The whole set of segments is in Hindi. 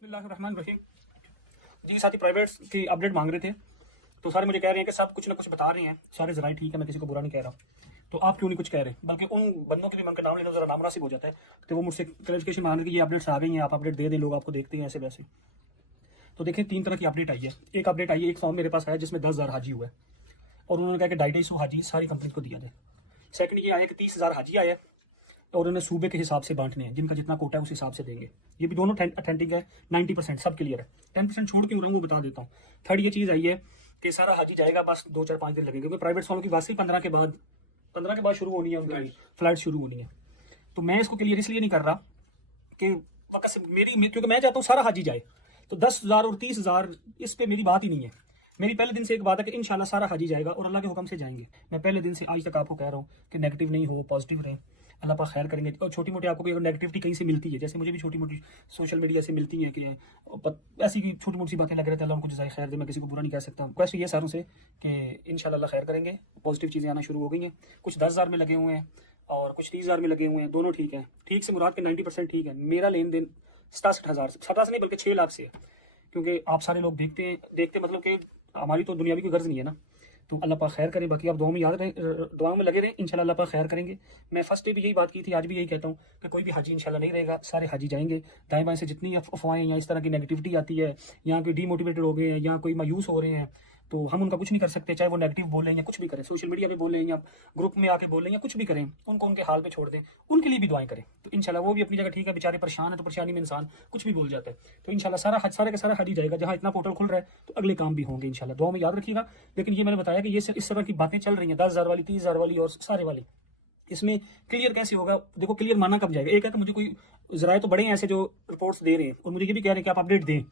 बिस्मिल्लाहिर्रहमानिर्रहीम। जी साथी प्राइवेट्स की अपडेट मांग रहे थे, तो सारे मुझे कह रहे हैं कि सब कुछ ना कुछ बता रहे हैं, सारे जराए ठीक है, मैं किसी को बुरा नहीं कह रहा, तो आप क्यों नहीं कुछ कह रहे? बल्कि उन बंदों के भी मन का नाम लेना जरा नामुनासिब हो जाता है। तो वो मुझसे क्लैरिफिकेशन मांग रहे कि ये अपडेट्स आ गई हैं, आप अपडेट दे दें, लोग आपको देखते हैं ऐसे वैसे। तो देखें, 3 तरह की अपडेट आई है। एक अपडेट आई है, एक फॉर्म मेरे पास आया जिसमें 10,000 हाजी हुआ है और उन्होंने कहा कि 250 हाजी सारी कंपनी को दिया जाए। सेकंड ये आया कि 30,000 हाजी आया और उन्होंने सूबे के हिसाब से बांटने हैं, जिनका जितना कोटा है उस हिसाब से देंगे। ये भी दोनों अथेंटिक है, 90% सब क्लियर है। 10% छोड़ के वो बता देता हूँ। थर्ड ये चीज़ आई है कि सारा हाजी जाएगा, बस 2-4-5 दिन लगेंगे, क्योंकि प्राइवेट वालों की वासी 15 के बाद शुरू होनी है, उनकी फ्लाइट शुरू होनी है। तो मैं इसको क्लियर इसलिए नहीं कर रहा कि वक्त से क्योंकि मैं चाहता हूँ सारा हाजी जाए। तो 10,000 और 30,000 इस पे मेरी बात ही नहीं है। मेरी पहले दिन से एक बात है कि इंशाल्लाह सारा हाजी जाएगा और अल्लाह के हुक्म से जाएंगे। मैं पहले दिन से आज तक आपको कह रहा हूँ कि नेगेटिव नहीं हो, पॉजिटिव रहें, अल्लाह पाक खैर करेंगे। और छोटी मोटी आपको कोई अगर नेगेटिविटी कहीं से मिलती है, जैसे मुझे भी छोटी मोटी सोशल मीडिया से मिलती है कि ऐसी की छोटी मोटी सी बातें लग रही है, अल्लाह उनको जज़ाए खैर दे, मैं किसी को बुरा नहीं कह सकता। क्वेश्चन ये सारों से कि इंशाल्लाह अल्लाह खैर करेंगे, पॉजिटिव चीज़ें आना शुरू हो गई हैं। कुछ 10,000 में लगे हुए हैं और कुछ 30,000 में लगे हुए हैं, दोनों ठीक है। ठीक से मुराद के 90% ठीक है। मेरा लेन देन 67,000 से नहीं बल्कि 6 लाख से है, क्योंकि आप सारे लोग देखते मतलब कि हमारी तो दुनियावी कोई गर्ज नहीं है ना। तो अल्लाह पाक खैर करें। बाकी आप दुआ में याद रहें, दुआ में लगे रहें, इंशाल्लाह अल्लाह पाक खैर करेंगे। मैं फर्स्ट डे भी यही बात की थी, आज भी यही कहता हूँ कि कोई भी हाजी इंशाल्लाह नहीं रहेगा, सारे हाजी जाएंगे। दाएं बाएं से जितनी अफवाहें या इस तरह की नेगेटिविटी आती है, या कोई डीमोटिवेटेड हो गए हैं या कोई मायूस हो रहे हैं, तो हम उनका कुछ नहीं कर सकते। चाहे वो नेगेटिव बोलें या कुछ भी करें, सोशल मीडिया पे बोलें या ग्रुप में आके बोलें या कुछ भी करें, उनको उनके हाल पे छोड़ दें, उनके लिए भी दुआएं करें। तो इंशाल्लाह वो भी अपनी जगह ठीक है, बेचारे परेशान है, तो परेशानी में इंसान कुछ भी बोल जाता है। तो इंशाल्लाह सारे का सारा हाजी जाएगा। जहाँ इतना पोर्टल खुल रहा है तो अगले काम भी होंगे इंशाल्लाह, दुआ में याद रखिएगा। लेकिन ये मैंने बताया कि ये इस तरह की बातें चल रही हैं, 10,000 वाली, 30,000 वाली और सारे वाली, इसमें क्लियर कैसे होगा? देखो, क्लियर माना कब जाएगा? एक है कि मुझे कोई जराए तो बड़े हैं ऐसे जो रिपोर्ट्स दे रहे हैं और मुझे ये भी कह रहे हैं कि आप अपडेट दें,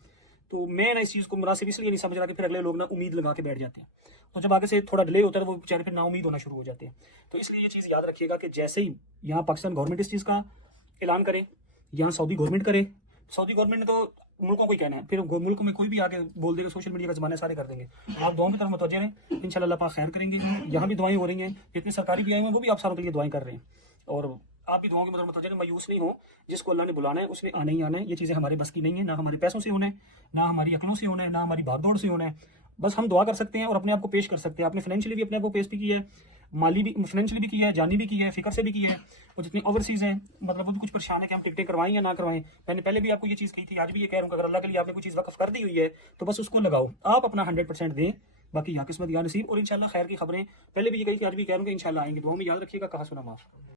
तो मैं ना इस चीज़ को मुनासिब इसलिए नहीं समझ रहा कि फिर अगले लोग ना उम्मीद लगा के बैठ जाते हैं, तो जब आगे से थोड़ा डिले होता है तो वो बेचारे फिर ना उम्मीद होना शुरू हो जाते हैं। तो इसलिए ये चीज़ याद रखिएगा कि जैसे ही यहाँ पाकिस्तान गवर्नमेंट इस चीज़ का ऐलान करे, यहाँ सऊदी गवर्नमेंट करे, सऊदी गवर्नमेंट ने तो मुल्कों को ही कहना है, फिर मुल्क में कोई भी आके बोल देगा, सोशल मीडिया का जमाना सारे कर देंगे। आप दुआओं की तरफ मुतवज्जे रहें, इंशाल्लाह अल्लाह पाक खैर करेंगे। यहाँ भी दुआएं हो रही हैं, जितनी सरकारी भी आई हैं वो भी आप सारों के लिए दुआएं कर रहे हैं, और आप भी दुआओं की मदद मुतवज्जे, मायूस नहीं हो। जिसको अल्लाह ने बुलाना है उसने आना ही आना है। ये चीज़ें हमारे बस की नहीं है, ना हमारे पैसों से होना है, ना हमारी अकलों से होना है, ना हमारी भागदौड़ से होना है। बस हम दुआ कर सकते हैं और अपने आप को पेश कर सकते हैं। आपने फाइनेंशियली भी अपने आप को पेश भी किया है, माली भी फाइनेंशियली भी किया है, जानी भी किया है, फिक्र से भी किया है, और जितनी ओवरसीज हैं मतलब वो भी कुछ परेशान है कि हम टिकटें करवाएं या ना करवाएं। मैंने पहले भी आपको ये चीज़ कही थी, आज भी ये कह रहा हूँ कि अगर अल्लाह के लिए आपने कोई चीज़ वक्फ कर दी हुई है तो बस उसको लगाओ, आप अपना 100% दें। बाकी यहाँ किस्मत या नसीब, और इंशाल्लाह खैर की खबरें पहले भी ये कही थी, आज भी कह रहा हूँ कि इंशाल्लाह आएंगे। दुआ में याद रखिएगा, कहा सुना माफ।